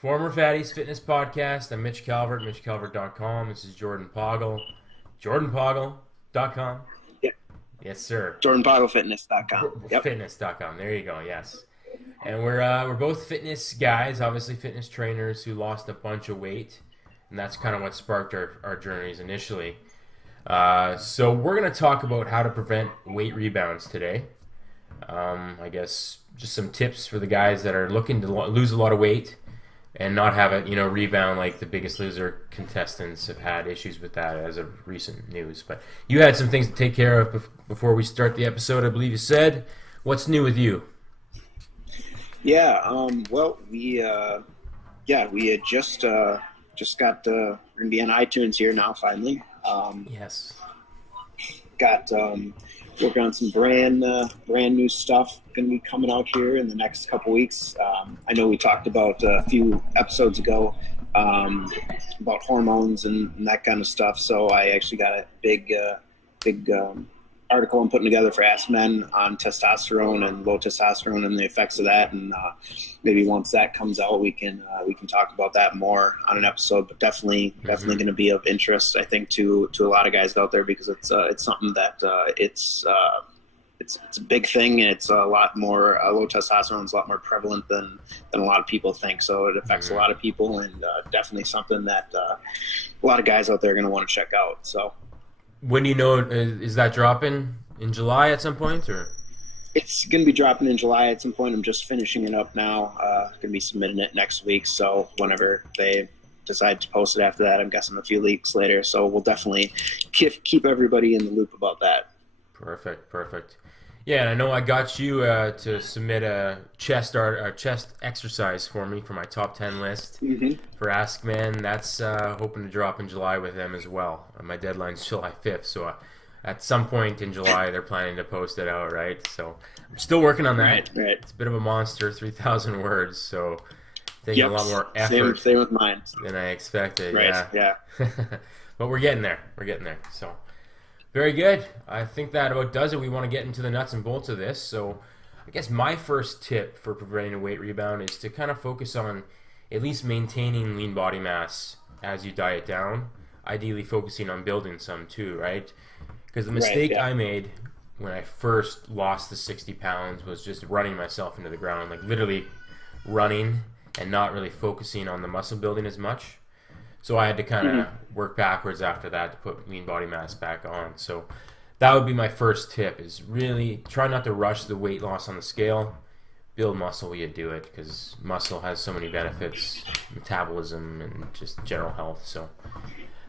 Former Fatties Fitness Podcast. I'm Mitch Calvert, mitchcalvert.com. This is Jordan Poggle, jordanpoggle.com. Yep. Yes, sir. JordanPoggleFitness.com. Yep. Fitness.com. There you go. Yes. And we're both fitness guys, obviously fitness trainers who lost a bunch of weight, and that's kind of what sparked our journeys initially. So we're going to talk about how to prevent weight rebounds today. I guess just some tips for the guys that are looking to lose a lot of weight and not have it, rebound like the Biggest Loser contestants have had issues with that as of recent news. But you had some things to take care of before we start the episode, I believe you said. What's new with you? Yeah. Well, we had just got we're gonna be on iTunes here now finally. Yes. Got working on some brand new stuff going to be coming out here in the next couple weeks. I know we talked about a few episodes ago about hormones and that kind of stuff. So I actually got a big article I'm putting together for Ask Men on testosterone and low testosterone and the effects of that. And maybe once that comes out, we can talk about that more on an episode. But definitely going to be of interest, I think, to a lot of guys out there, because it's something that it's a big thing, and it's a lot more low testosterone is a lot more prevalent than a lot of people think. So it affects a lot of people, and definitely something that a lot of guys out there are going to want to check out. So. When do you know, is that dropping in July at some point, or? It's going to be dropping in July at some point. I'm just finishing it up now. Going to be submitting it next week. So whenever they decide to post it after that, I'm guessing a few weeks later. So we'll definitely keep everybody in the loop about that. Perfect. Yeah, and I know I got you to submit a chest exercise for me for my top 10 list for Ask Men. That's hoping to drop in July with them as well. My deadline's July 5th, so at some point in July they're planning to post it out, right? So I'm still working on that. Right. It's a bit of a monster, 3,000 words, so taking a lot more effort same with mine than I expected. Right. Yeah. But we're getting there. So. Very good. I think that about does it. We want to get into the nuts and bolts of this. So I guess my first tip for preventing a weight rebound is to kind of focus on at least maintaining lean body mass as you diet down, ideally focusing on building some too, right? Because the mistake I made when I first lost the 60 pounds was just running myself into the ground, like literally running and not really focusing on the muscle building as much. So I had to kind of work backwards after that to put lean body mass back on. So that would be my first tip, is really try not to rush the weight loss on the scale. Build muscle while you do it, because muscle has so many benefits, metabolism and just general health. So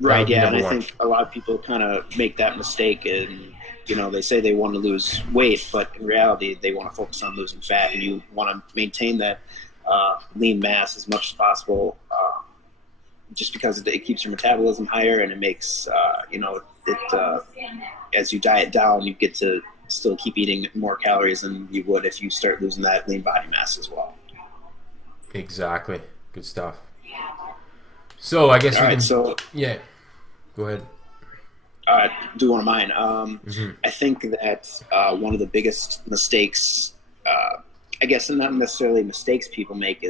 right, yeah, and I think a lot of people kind of make that mistake, and they say they want to lose weight, but in reality they want to focus on losing fat, and you want to maintain that lean mass as much as possible. Just because it keeps your metabolism higher, and it makes, as you diet down, you get to still keep eating more calories than you would if you start losing that lean body mass as well. Exactly. Good stuff. So I guess yeah, go ahead. Do one of mine. I think that one of the biggest mistakes, I guess not necessarily mistakes people make,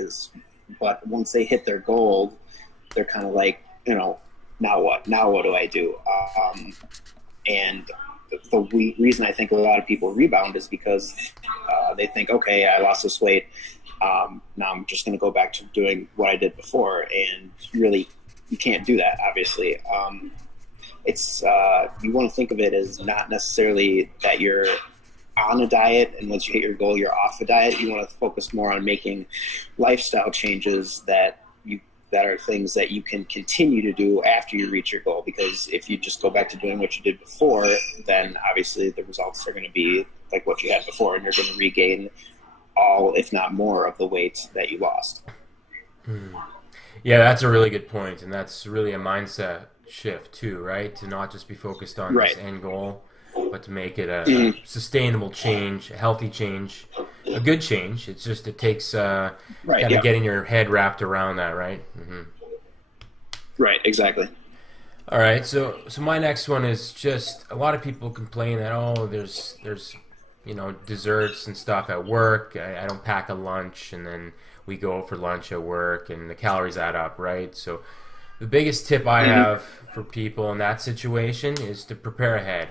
but once they hit their goal, they're kind of like, now what? Now what do I do? And the reason I think a lot of people rebound is because they think, okay, I lost this weight. Now I'm just going to go back to doing what I did before. And really, you can't do that, obviously. It's you want to think of it as not necessarily that you're on a diet, and once you hit your goal, you're off a diet. You want to focus more on making lifestyle changes that are things that you can continue to do after you reach your goal. Because if you just go back to doing what you did before, then obviously the results are going to be like what you had before, and you're going to regain all, if not more, of the weight that you lost. Yeah, that's a really good point, and that's really a mindset shift too, right? To not just be focused on this end goal, but to make it a sustainable change, a healthy change, a good change. It takes getting your head wrapped around that, right? Right, exactly. All right, so my next one is just, a lot of people complain that there's desserts and stuff at work. I don't pack a lunch, and then we go for lunch at work, and the calories add up, right? So the biggest tip I have for people in that situation is to prepare ahead.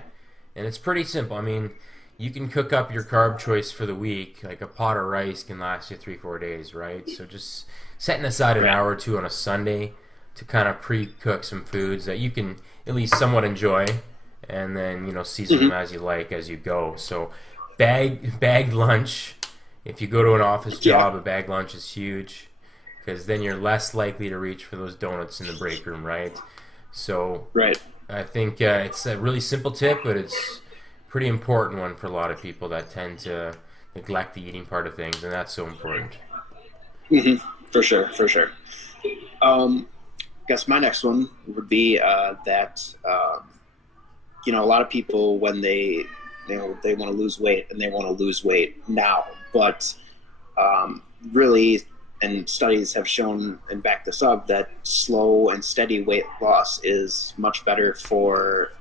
And it's pretty simple. I mean, you can cook up your carb choice for the week. Like a pot of rice can last you 3-4 days, right? So just setting aside an hour or two on a Sunday to kind of pre-cook some foods that you can at least somewhat enjoy, and then, you know, season them as you like as you go. So bagged lunch. If you go to an office job, a bagged lunch is huge, because then you're less likely to reach for those donuts in the break room, right? So I think it's a really simple tip, but it's a pretty important one for a lot of people that tend to neglect the eating part of things, and that's so important. For sure, for sure. I guess my next one would be that you know, a lot of people, when they want to lose weight, and they want to lose weight now, but really, and studies have shown and backed this up, that slow and steady weight loss is much better for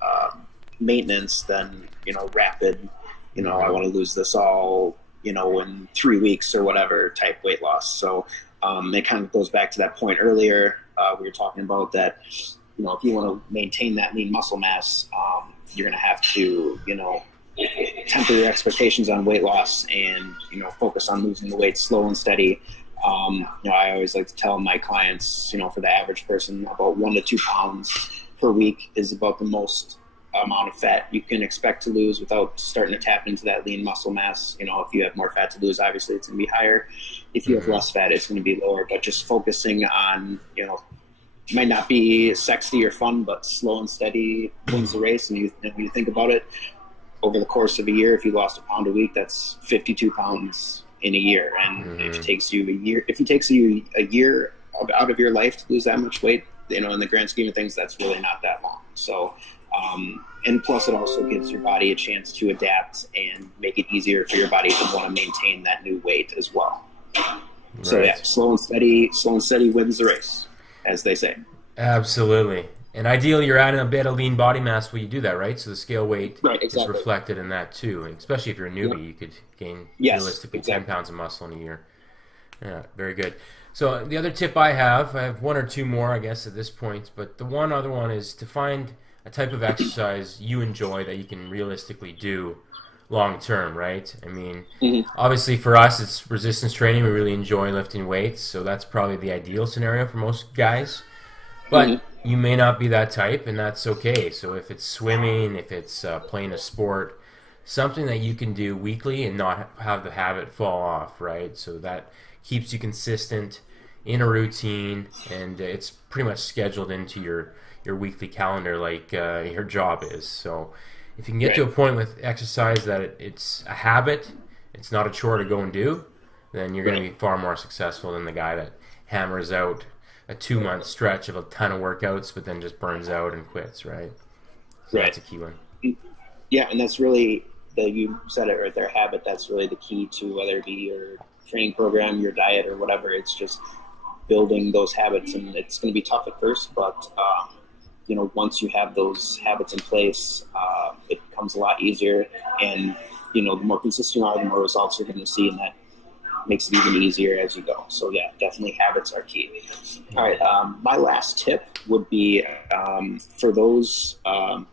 maintenance than, you know, rapid, you know, I want to lose this all, you know, in 3 weeks or whatever type weight loss. So it kind of goes back to that point earlier. We were talking about that, you know, if you want to maintain that lean muscle mass, you're going to have to, you know, temper your expectations on weight loss, and, you know, focus on losing the weight slow and steady. You know, I always like to tell my clients, you know, for the average person, about 1 to 2 pounds per week is about the most amount of fat you can expect to lose without starting to tap into that lean muscle mass. You know, if you have more fat to lose, obviously it's going to be higher. If you have less fat, it's going to be lower. But just focusing on, you know, might not be sexy or fun, but slow and steady wins the race. And when you think about it, over the course of a year, if you lost a pound a week, that's 52 pounds in a year. And if it takes you a year out of your life to lose that much weight, you know, in the grand scheme of things, that's really not that long. So, and plus it also gives your body a chance to adapt and make it easier for your body to want to maintain that new weight as well. Right. So yeah, slow and steady wins the race, as they say. Absolutely. And ideally, you're adding a bit of lean body mass when you do that, right? So the scale weight is reflected in that too. Especially if you're a newbie, you could gain realistically 10 pounds of muscle in a year. Yeah, very good. So the other tip I have 1 or 2 more, I guess, at this point. But the one other one is to find a type of exercise you enjoy that you can realistically do long term, right? I mean, obviously for us, it's resistance training. We really enjoy lifting weights, so that's probably the ideal scenario for most guys. But you may not be that type, and that's okay. So if it's swimming, if it's playing a sport, something that you can do weekly and not have the habit fall off, right? So that keeps you consistent in a routine, and it's pretty much scheduled into your weekly calendar like your job is. So if you can get to a point with exercise that it's a habit, it's not a chore to go and do, then you're going to be far more successful than the guy that hammers out a 2-month stretch of a ton of workouts, but then just burns out and quits, right? So that's a key one. Yeah, and that's really, you said it right there, habit. That's really the key to whether it be your training program, your diet, or whatever. It's just building those habits, and it's going to be tough at first, but you know, once you have those habits in place, it becomes a lot easier. And, you know, the more consistent you are, the more results you're going to see, and that makes it even easier as you go. So yeah, definitely habits are key. All right. My last tip would be for those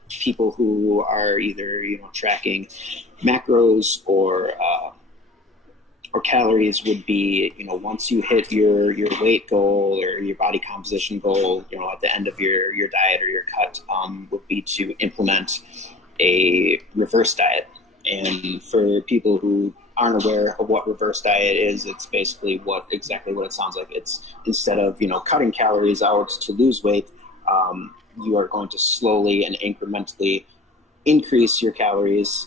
people who are either, you know, tracking macros or calories, would be, you know, once you hit your weight goal or your body composition goal, you know, at the end of your diet or your cut, would be to implement a reverse diet. And for people who aren't aware of what reverse diet is, it's basically exactly what it sounds like. It's, instead of, you know, cutting calories out to lose weight, you are going to slowly and incrementally increase your calories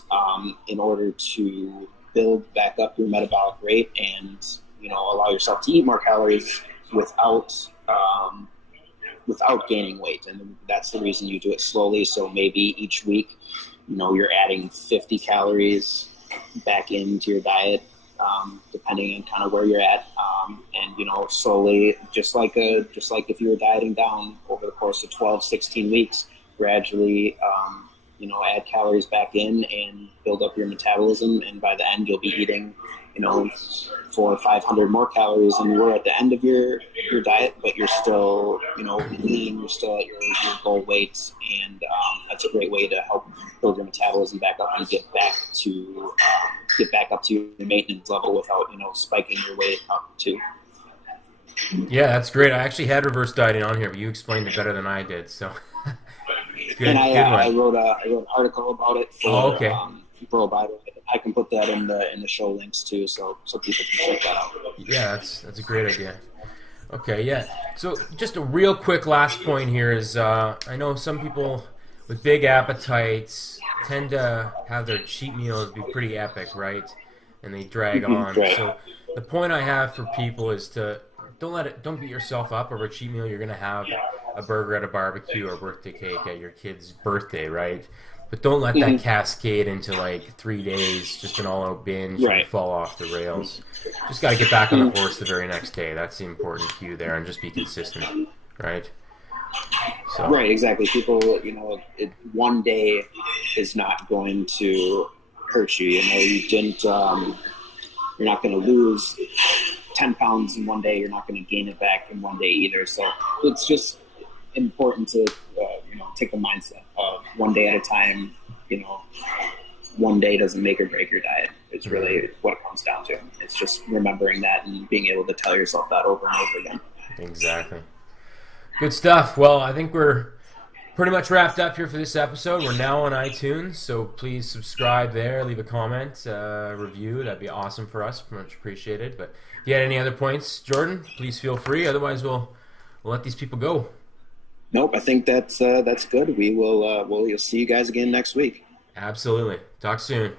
in order to build back up your metabolic rate and, you know, allow yourself to eat more calories without gaining weight. And that's the reason you do it slowly. So maybe each week, you know, you're adding 50 calories back into your diet, depending on kind of where you're at, and, you know, slowly, just like if you were dieting down over the course of 12, 16 weeks, gradually add calories back in and build up your metabolism. And by the end, you'll be eating, 400 or 500 more calories than you were at the end of your diet, but you're still, lean, you're still at your goal weight. And that's a great way to help build your metabolism back up and get back up to your maintenance level without, spiking your weight up too. Yeah, that's great. I actually had reverse dieting on here, but you explained it better than I did. So, good, And I one. wrote an article about it for Oh, okay. Bro. I can put that in the show links too, so people can check that out. Yeah, that's a great idea. Okay, yeah. So just a real quick last point here is I know some people with big appetites tend to have their cheat meals be pretty epic, right? And they drag on. Right. So the point I have for people is to don't beat yourself up over a cheat meal. You're gonna have a burger at a barbecue or birthday cake at your kid's birthday, right? But don't let that cascade into like 3 days, just an all-out binge and fall off the rails. Just got to get back on the horse the very next day. That's the important cue there, and just be consistent, right? So. Right, exactly. People, one day is not going to hurt you. You're not going to lose 10 pounds in one day. You're not going to gain it back in one day either. So it's just important to take the mindset of one day at a time. One day doesn't make or break your diet. It's really what it comes down to. It's just remembering that and being able to tell yourself that over and over again. Exactly. Good stuff. Well, I think we're pretty much wrapped up here for this episode. We're now on iTunes, so please subscribe there, leave a comment, review. That'd be awesome for us. Much appreciated. But if you had any other points, Jordan, please feel free. Otherwise, we'll let these people go. Nope, I think that's good. We'll see you guys again next week. Absolutely. Talk soon.